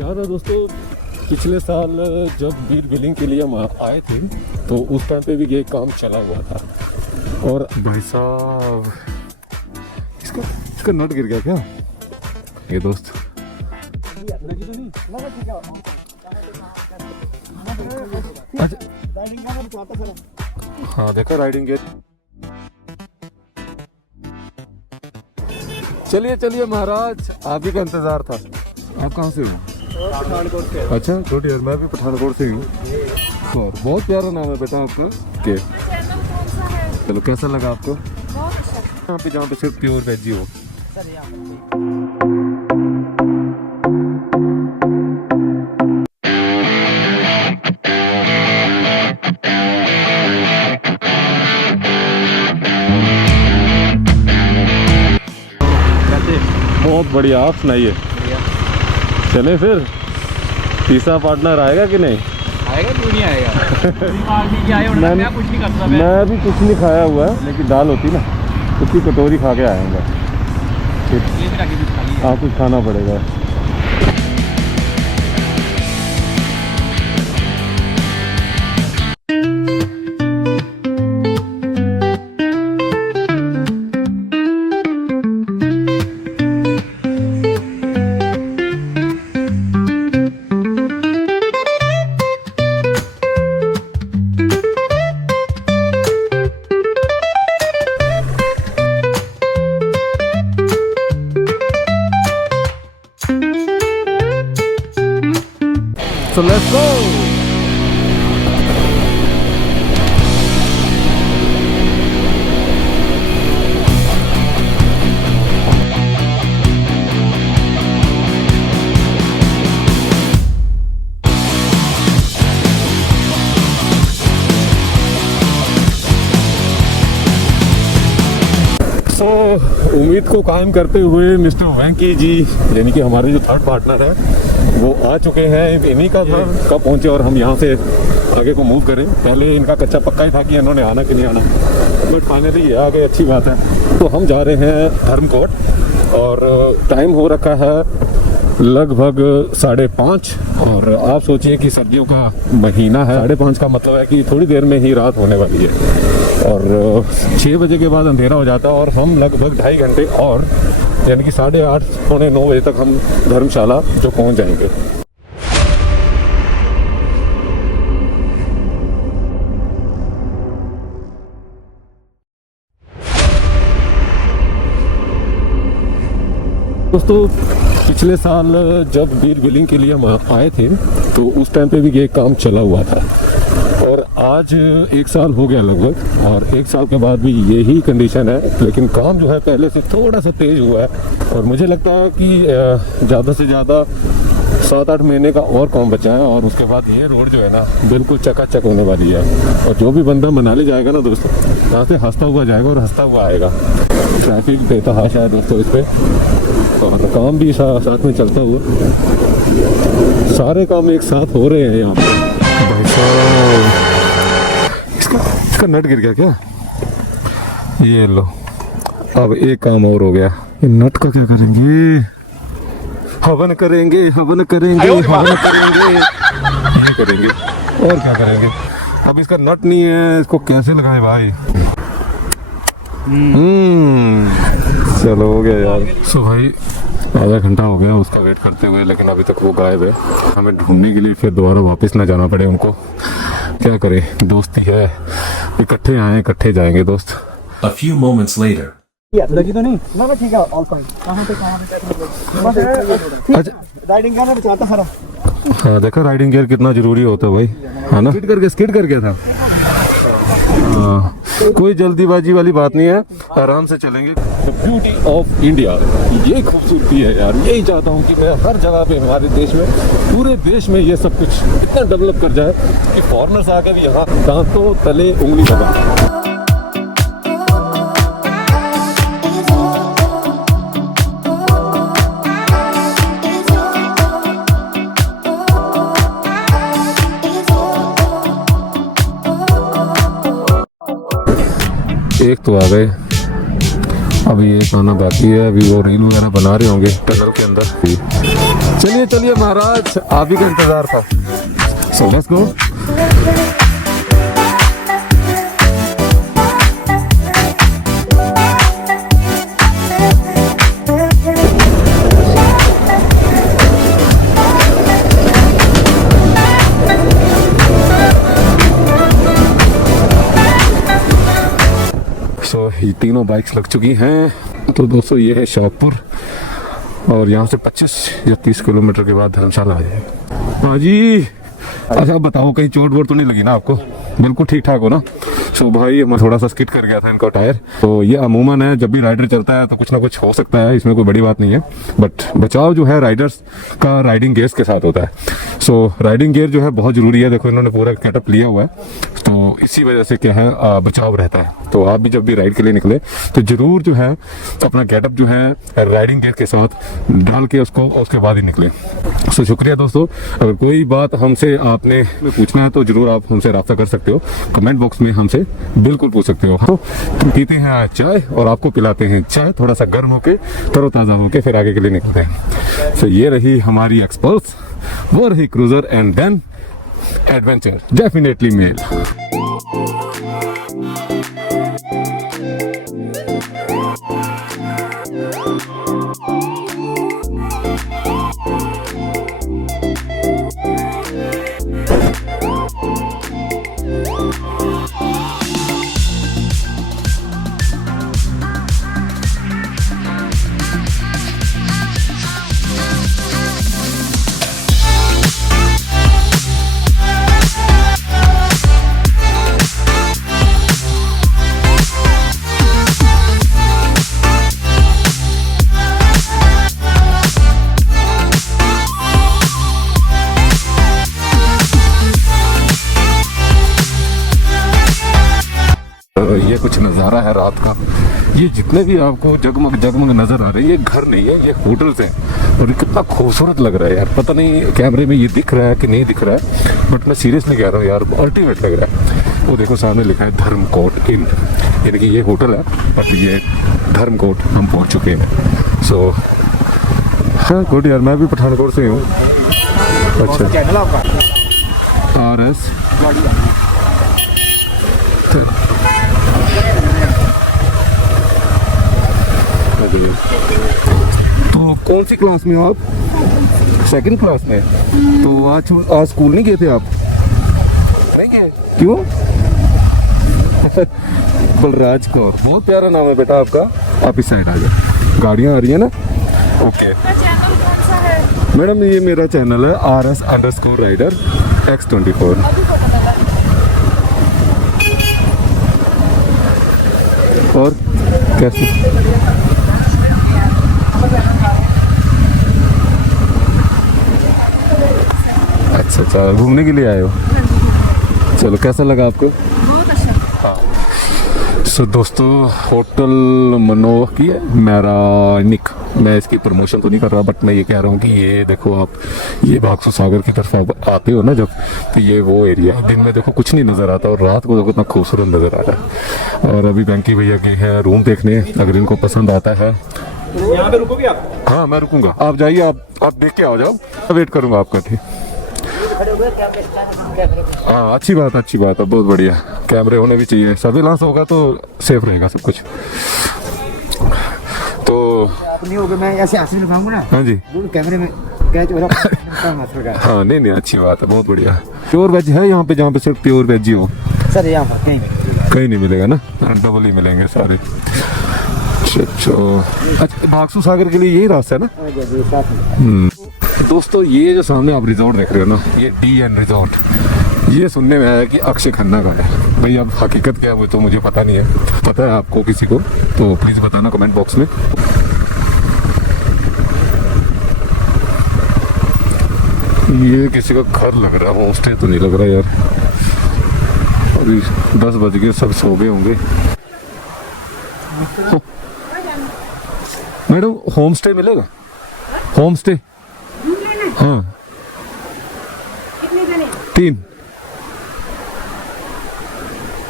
याद है दोस्तों, पिछले साल जब बीर बिलिंग के लिए हम आए थे तो उस टाइम पे भी ये काम चला हुआ था। और भाई साहब इसका नट गिर गया क्या ये दोस्त? हाँ देखा राइडिंग गेट। चलिए चलिए महाराज, आप ही का इंतजार था। आप कहाँ से हो? पठानकोट से। अच्छा गुड यार, मैं भी पठानकोट से हूँ। और बहुत प्यारा नाम है बेटा आपका। के चलो, कैसा लगा आपको यहाँ पे, जहाँ पे सिर्फ प्योर वेज ही हो? बहुत बढ़िया, आप सुनाइए। चले फिर, तीसरा पार्टनर आएगा कि नहीं? आएगा क्यों नहीं आएगा? मैं कुछ नहीं करता। मैं भी कुछ नहीं खाया हुआ है, लेकिन दाल होती ना उसकी कटोरी खा के आएगा। हाँ कुछ खाना पड़ेगा। So let's go. उम्मीद को कायम करते हुए मिस्टर वेंकी जी, यानी कि हमारे जो थर्ड पार्टनर है, वो आ चुके हैं। इन्हीं का था कब पहुंचे और हम यहाँ से आगे को मूव करें। पहले इनका कच्चा पक्का ही था कि इन्होंने आना कि नहीं आना, बट फाइनली ये आ गए, अच्छी बात है। तो हम जा रहे हैं धर्मकोट और टाइम हो रखा है लगभग 5:30। और आप सोचिए कि सर्दियों का महीना है, 5:30 का मतलब है कि थोड़ी देर में ही रात होने वाली है और 6 बजे के बाद अंधेरा हो जाता है। और हम लगभग 2.5 घंटे और, यानी कि 8:30 पौने 9 बजे तक हम धर्मशाला जो पहुंच जाएंगे। दोस्तों पिछले साल जब बीर बिलिंग के लिए हम आए थे तो उस टाइम पे भी ये काम चला हुआ था और आज 1 साल हो गया लगभग, और 1 साल के बाद भी यही कंडीशन है। लेकिन काम जो है पहले से थोड़ा सा तेज हुआ है और मुझे लगता है कि ज़्यादा से ज़्यादा 7-8 महीने का और काम बचा है और उसके बाद ये रोड जो है ना बिल्कुल चकाचक होने वाली है। और जो भी बंदा मनाली जाएगा ना दोस्तों, यहाँ से हंसता हुआ जाएगा और हंसता हुआ आएगा। ट्रैफिक बेतहाशा है दोस्तों इस पर, और काम भी साथ में चलता हुआ, सारे काम एक साथ हो रहे हैं यहाँ पे। भाई साहब इसका नट गिर गया क्या? ये लो, अब एक काम और हो गया। ये नट का क्या करेंगे? हवन करेंगे, हवन करेंगे, हवन करेंगे, ये करेंगे और क्या करेंगे। अब इसका नट नहीं है, इसको कैसे लगाए भाई? चलो हो गया यार। सो भाई आधा घंटा हो गया उसका वेट करते हुए, लेकिन अभी तक वो गायब है। हमें ढूंढने के लिए फिर दोबारा वापस ना जाना पड़े उनको। क्या करें, दोस्ती है, इकट्ठे आए इकट्ठे जाएंगे दोस्त। A few moments later. लगी तो नहीं ना? ठीक है, ऑल फाइन। कहाँ पे अच्छा राइडिंग करना चाहता सारा। हाँ देखा राइडिंग गियर कितना जरूरी होता है भाई, है ना? स्किड कर गया था। हाँ, कोई जल्दीबाजी वाली बात नहीं है, आराम से चलेंगे। द ब्यूटी ऑफ इंडिया, ये खूबसूरती है यार। यही चाहता हूँ कि मैं हर जगह पे हमारे देश में, पूरे देश में ये सब कुछ इतना डेवलप कर जाए कि फॉरेनर्स आकर भी यहाँ दांतों तले उंगली दबा। एक तो आ गए, अभी ये खाना बाकी है, अभी वो रील वगैरह बना रहे होंगे टनल के अंदर। चलिए चलिए महाराज, आप ही का इंतजार था। So let's go. ये तीनों बाइक्स लग चुकी हैं। तो दोस्तों ये है शाहपुर और यहाँ से 25 या 30 किलोमीटर के बाद धर्मशाला आ जाएगा। हाँ जी, अच्छा बताओ कहीं चोट वोट तो नहीं लगी ना आपको? बिल्कुल ठीक ठाक हो ना? सो भाई मैं थोड़ा सा स्किड कर गया था इनका टायर। तो ये अमूमन है, जब भी राइडर चलता है तो कुछ ना कुछ हो सकता है, इसमें कोई बड़ी बात नहीं है। बट बचाव जो है राइडर्स का राइडिंग गियर्स के साथ होता है। सो राइडिंग गियर जो है बहुत जरूरी है। देखो इन्होंने पूरा गेटअप लिया हुआ है, तो इसी वजह से क्या है बचाव रहता है। तो आप भी जब भी राइड के लिए निकले तो जरूर जो है अपना गेटअप जो है राइडिंग गियर के साथ डाल के उसके बाद ही निकले। सो शुक्रिया दोस्तों। अगर कोई बात हमसे आपने पूछना है तो जरूर आप हमसे रब्ता कर सकते हो, कमेंट बॉक्स में हमसे बिल्कुल पूछ सकते हो। तो पीते हैं चाय और आपको पिलाते हैं चाय, थोड़ा सा गर्म होके तरोताज़ा होके फिर आगे के लिए निकलते हैं। तो ये रही हमारी एक्सपल्स, वो रही cruiser and then adventure, definitely मेल। ये कुछ नज़ारा है रात का। ये जितने भी आपको जगमग जगमग नज़र आ रहे हैं, ये घर नहीं है, ये होटल्स हैं। और ये कितना खूबसूरत लग रहा है यार। पता नहीं कैमरे में ये दिख रहा है कि नहीं दिख रहा है, बट मैं सीरियसली कह रहा हूँ यार, अल्टीमेट लग रहा है। वो देखो सामने लिखा है धर्मकोट इन, यानी कि ये होटल है, बट ये धर्मकोट हम पहुँच चुके हैं। सो हाँ गुड यार, मैं भी पठानकोट से हूँ। अच्छा RS तो कौन सी क्लास में हो आप? सेकंड क्लास में। तो आज स्कूल नहीं गए थे आप? नहीं गए, क्यों? बलराज कौर, बहुत प्यारा नाम है बेटा आपका। आप इस साइड आ जाओ, गाड़ियाँ आ रही है ना। ओके मैडम, ये मेरा चैनल है RS_rider X24। और कैसे? अच्छा, घूमने के लिए आए हो? चलो, कैसा लगा आपको? बहुत अच्छा। हाँ। सो दोस्तों, होटल मनोह की है मैरानिक। मैं इसकी प्रमोशन तो नहीं कर रहा, बट मैं ये कह रहा हूँ कि ये देखो आप, ये बागसू सागर की तरफ आप आते हो ना जब, तो ये वो एरिया है। दिन में देखो कुछ नहीं नज़र आता और रात को देखो इतना खूबसूरत नज़र आ रहा है। और अभी बैंकी भैया गए हैं रूम देखने, अगर इनको पसंद आता है। यहाँ पे रुकोगे आप? हाँ मैं रुकूंगा, आप जाइए, आप देख के आओ जाओ, मैं वेट करूँगा आपका। ठीक, हाँ अच्छी बात है, बहुत बढ़िया। कैमरे होने भी चाहिए, सर्विलांस होगा तो सेफ रहेगा सब कुछ। तो नहीं होगा, मैं ऐसे हाथ में दिखाऊंगा ना। हाँ जी, कैमरे में कैच हो रहा। हाँ नहीं अच्छी बात है, बहुत बढ़िया। प्योर वेज है यहाँ पे, जहाँ पे सिर्फ प्योर वेज ही हो? सर यहाँ पर कहीं नहीं मिलेगा ना, डबल ही मिलेंगे सारे। अच्छा, बागसू सागर के लिए यही रास्ता है ना? दोस्तों, ये जो सामने आप रिजॉर्ट देख रहे हो ना, ये DN रिजॉर्ट, ये सुनने में आया कि अक्षय खन्ना का है। भाई अब हकीकत क्या है वो तो मुझे पता नहीं है, पता है आपको किसी को तो प्लीज़ बताना कमेंट बॉक्स में। ये किसी का घर लग रहा है, होम स्टे तो नहीं लग रहा यार। अभी 10 बज गए, सब सो गए होंगे। मैडम, होम स्टे मिलेगा? Home stay? हाँ, 3।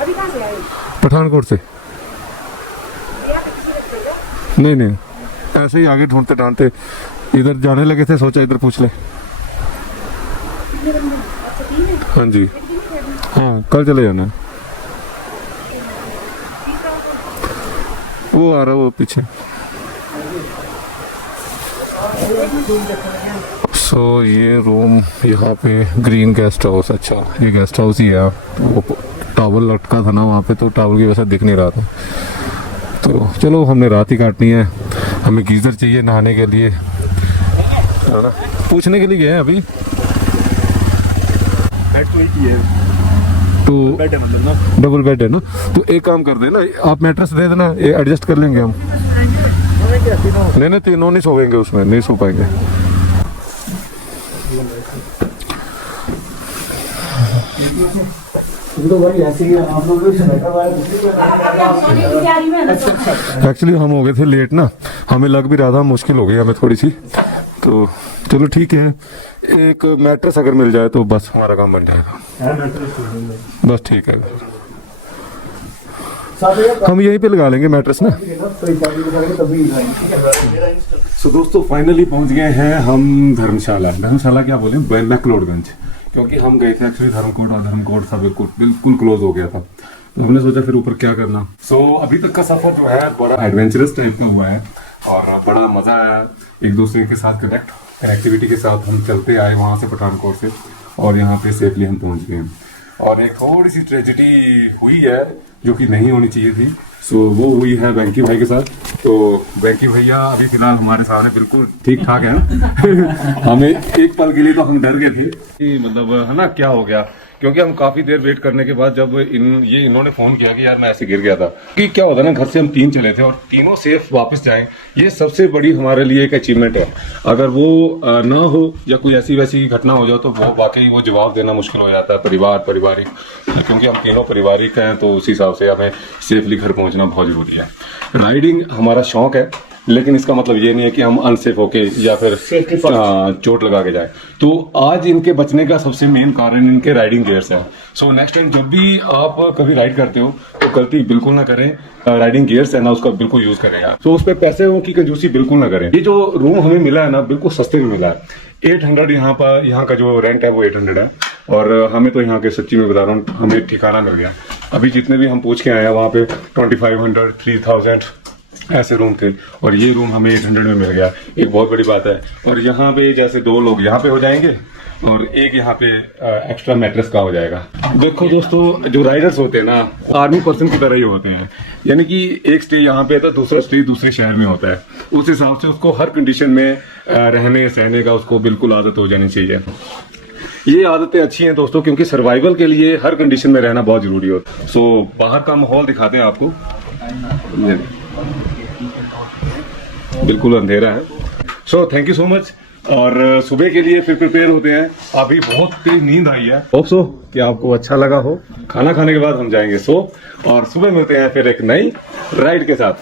अभी कहाँ से आए? पठानकोट से। नहीं नहीं, ऐसे ही आगे ढूंढते ढांढते इधर जाने लगे थे, सोचा इधर पूछ ले। हाँ जी, हाँ कल चले जाना है। वो आ रहा वो पीछे। सो ये रूम यहाँ पे ग्रीन गेस्ट हाउस, अच्छा ये गेस्ट हाउस ही है। वो टॉवल लटका था ना वहाँ पे, तो टॉवल की वजह से दिख नहीं रहा था। तो चलो हमने रात ही काटनी है, हमें गीज़र चाहिए नहाने के लिए, है ना। पूछने के लिए गए हैं अभी, तो बेड है मतलब ना, डबल बेड है ना। तो एक काम कर देना, आप मैट्रेस दे देना, ये एडजस्ट कर लेंगे हम। नहीं नहीं, तीनों नहीं सोएंगे उसमें, नहीं सो पाएंगे। एक्चुअली हम हो गए थे लेट ना, हमें लग भी रहा था मुश्किल हो गई हमें थोड़ी सी। तो चलो ठीक है, एक मैट्रेस अगर मिल जाए तो बस हमारा काम बन जाएगा। बस ठीक है, हम यहीं पे लगा लेंगे मैट्रेस ना। सो दोस्तों फाइनली पहुंच गए हैं हम धर्मशाला। धर्मशाला क्या बोले, मैक्लोडगंज, क्योंकि हम गए थे एक्चुअली धर्मकोट, और धर्मकोट सा बिल्कुल क्लोज हो गया था। तो हमने सोचा फिर ऊपर क्या करना। सो अभी तक का सफर जो है बड़ा एडवेंचरस टाइप का हुआ है और बड़ा मजा आया एक दूसरे के साथ कनेक्टिविटी के साथ। हम चलते आए वहाँ से पठानकोट से, और यहाँ पे सेफली हम पहुँच गए। और एक थोड़ी सी ट्रेजिडी हुई है जो कि नहीं होनी चाहिए थी, सो वो हुई है वेंकी भाई के साथ। तो वेंकी भैया अभी फिलहाल हमारे सामने बिल्कुल ठीक ठाक है। हमें एक पल के लिए तो हम डर गए थे कि मतलब है ना क्या हो गया, क्योंकि हम काफी देर वेट करने के बाद जब इन्होंने फोन किया कि यार मैं ऐसे गिर गया था। कि क्या होता है ना, घर से हम 3 चले थे और तीनों सेफ वापस जाएं, ये सबसे बड़ी हमारे लिए एक अचीवमेंट है। अगर वो ना हो या कोई ऐसी वैसी घटना हो जाए तो वो वाकई वो जवाब देना मुश्किल हो जाता है पारिवारिक, क्योंकि हम तीनों पारिवारिक हैं, तो उस हिसाब से हमें सेफली घर पहुंचना बहुत जरूरी है। राइडिंग हमारा शौक है, लेकिन इसका मतलब ये नहीं है कि हम अनसेफ होके या फिर चोट लगा के जाए। तो आज इनके बचने का सबसे मेन कारण इनके राइडिंग गियर्स है। सो नेक्स्ट टाइम जब भी आप कभी राइड करते हो तो गलती बिल्कुल ना करें, राइडिंग गियर्स है ना उसका बिल्कुल यूज करें यार। सो उस पर पैसे की कंजूसी बिल्कुल ना करें। ये जो रूम हमें मिला है ना बिल्कुल सस्ते में मिला है। 800 यहाँ का जो रेंट है वो 800 है, और हमें तो यहाँ के सच्ची में बता रहा हूँ हमें ठिकाना मिल गया। अभी जितने भी हम पूछ के आए हैं वहाँ पे 2500 3000 ऐसे रूम थे, और ये रूम हमें 800 में मिल गया। एक बहुत बड़ी बात है। और यहाँ पे जैसे 2 लोग यहाँ पे हो जाएंगे और एक यहाँ पे एक्स्ट्रा मैट्रेस का हो जाएगा। देखो दोस्तों, जो राइडर्स होते हैं ना आर्मी पर्सन की तरह ही होते हैं, यानी कि एक स्टे यहाँ पे है तो दूसरा स्टे दूसरे शहर में होता है। उस हिसाब से उसको हर कंडीशन में रहने सहने का उसको बिल्कुल आदत हो जानी चाहिए। ये आदतें अच्छी हैं दोस्तों, क्योंकि सर्वाइवल के लिए हर कंडीशन में रहना बहुत जरूरी होता है। सो बाहर का माहौल दिखाते हैं आपको, बिल्कुल अंधेरा है। So thank you so much, और सुबह के लिए फिर प्रिपेयर होते हैं। अभी बहुत तेज नींद आई है, होप सो कि आपको अच्छा लगा हो। खाना खाने के बाद हम जाएंगे सो, और सुबह मिलते हैं फिर एक नई राइड के साथ।